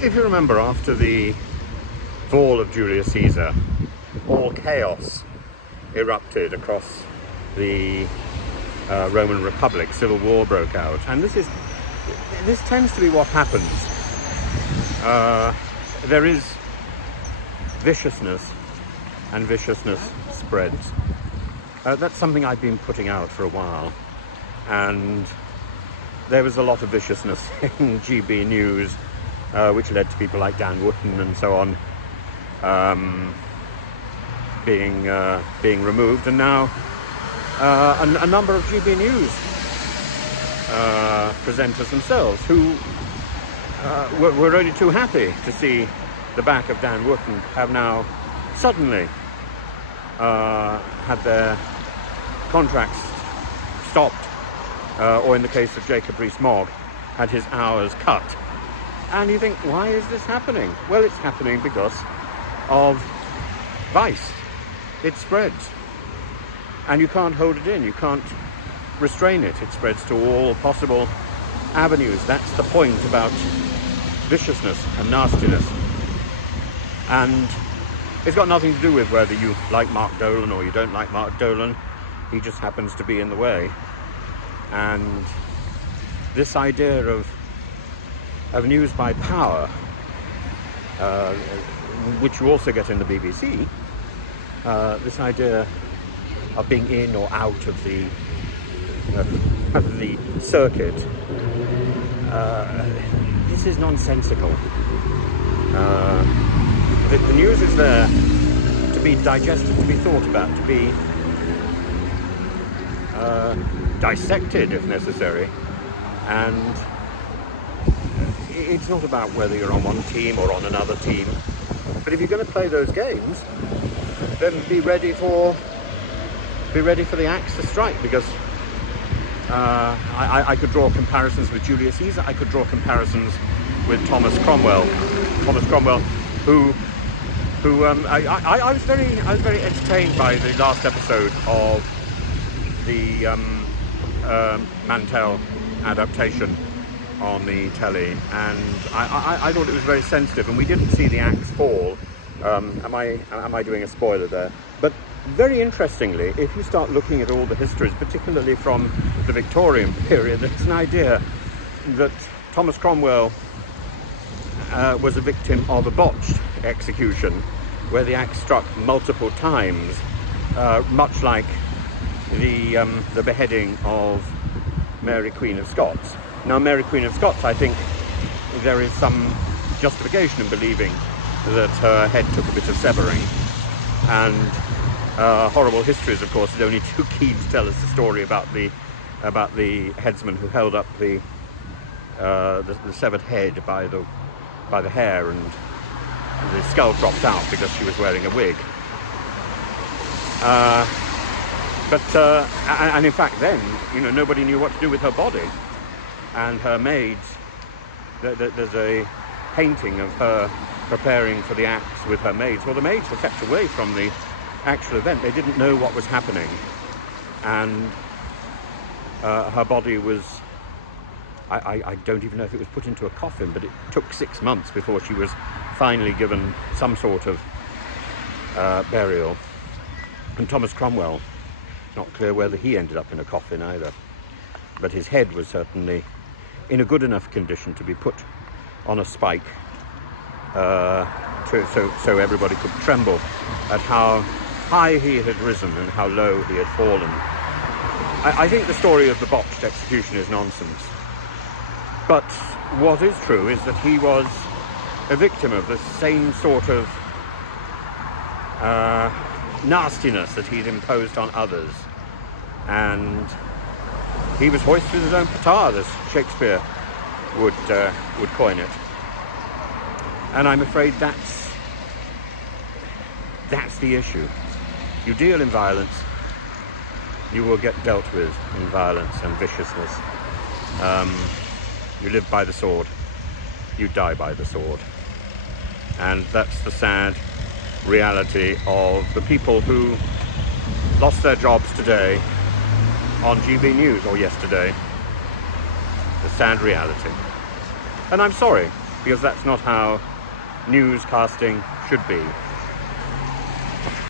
If you remember, after the fall of Julius Caesar, all chaos erupted across the Roman Republic. Civil war broke out, and this tends to be what happens. There is viciousness, and viciousness spreads. That's something I've been putting out for a while, and there was a lot of viciousness in GBNews, which led to people like Dan Wootton and so on being removed, and now a number of GBNews presenters themselves who were only too happy to see the back of Dan Wootton have now suddenly had their contracts stopped, or in the case of Jacob Rees-Mogg, had his hours cut. And you think, why is this happening? Well, it's happening because of vice. It spreads, and you can't hold it in, you can't restrain it. It spreads to all possible avenues. That's the point about viciousness and nastiness. And it's got nothing to do with whether you like Mark Dolan or you don't like Mark Dolan. He just happens to be in the way. And this idea of news by power, which you also get in the BBC, this idea of being in or out of the circuit, this is nonsensical. The news is there to be digested, to be thought about, to be dissected if necessary, and it's not about whether you're on one team or on another team. But if you're going to play those games, then be ready for the axe to strike, because I could draw comparisons with Julius Caesar. I could draw comparisons with Thomas Cromwell, who I was very entertained by the last episode of the Mantell adaptation on the telly, and I thought it was very sensitive, and we didn't see the axe fall. Am I doing a spoiler there? But very interestingly, if you start looking at all the histories, particularly from the Victorian period, there's an idea that Thomas Cromwell was a victim of a botched execution, where the axe struck multiple times, much like the beheading of Mary Queen of Scots. Now, Mary Queen of Scots, I think there is some justification in believing that her head took a bit of severing, and horrible histories, of course, is only too keen to tell us the story about the headsman who held up the severed head by the hair, and the skull dropped out because she was wearing a wig. And in fact, then, nobody knew what to do with her body, and her maids. There's a painting of her preparing for the axe with her maids. Well, the maids were kept away from the actual event. They didn't know what was happening, and her body was, I don't even know if it was put into a coffin, but it took 6 months before she was finally given some sort of burial. And Thomas Cromwell, it's not clear whether he ended up in a coffin either, but his head was certainly in a good enough condition to be put on a spike, so everybody could tremble at how high he had risen and how low he had fallen. I think the story of the botched execution is nonsense. But what is true is that he was a victim of the same sort of nastiness that he'd imposed on others. And he was hoisted his own petard, as Shakespeare would coin it. And I'm afraid that's the issue. You deal in violence, you will get dealt with in violence and viciousness. You live by the sword, you die by the sword. And that's the sad reality of the people who lost their jobs today on GBNews, or yesterday. The sad reality. And I'm sorry. because that's not how newscasting should be.